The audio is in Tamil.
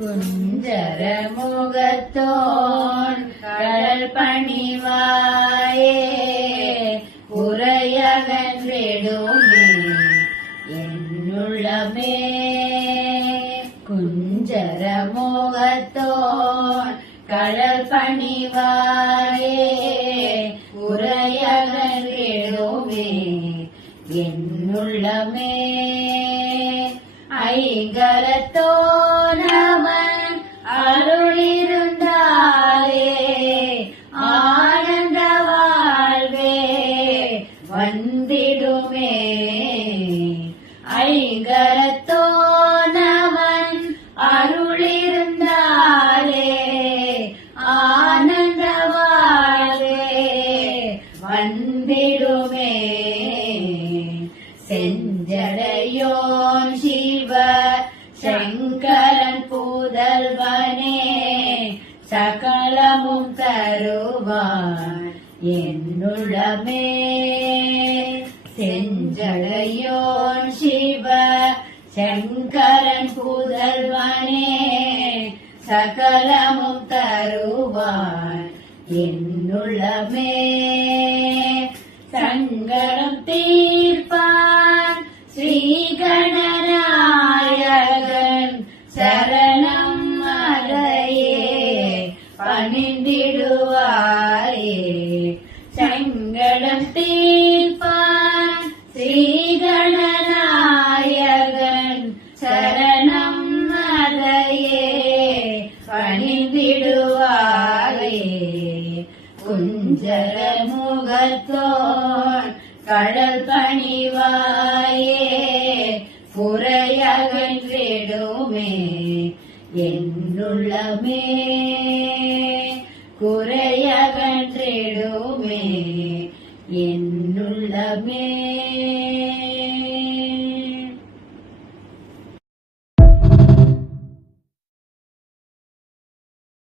குஞ்சர முகத்தோன் கடல் பணிவாயே உரையகன்றிடுமே என்னுள்ளமே. குஞ்சர முகத்தோன் கடல் பணிவாயே உரையகன்றிடுமே என்னுள்ளமே. ஐங்கரத்தோன் வந்திடுமே. ஐகரத்தோனவன் அருளிருந்தாலே ஆனந்த வந்திடுமே. செஞ்சடையோன் சிவ சங்கரன் புதல்வனே சகலமும் தருவான். என்னுள்ளமே செஞ்சடையோன் சிவ சங்கரன் புதல்வனே சகலமும் தருவான் என்னுள்ளமே சங்கரம் தீர்ப்பான் ஸ்ரீகணநாயகன் சரணம் அறையே. பணிந்திடுவார். சரணம் அறையே பணிந்திடுவாயே. குஞ்சர முகத்தோன் கடல் பணிவாயே புறையகன்றிடுமே என்னுள்ளமே. குறையகன்றிடுமே என்னுள்ளமே.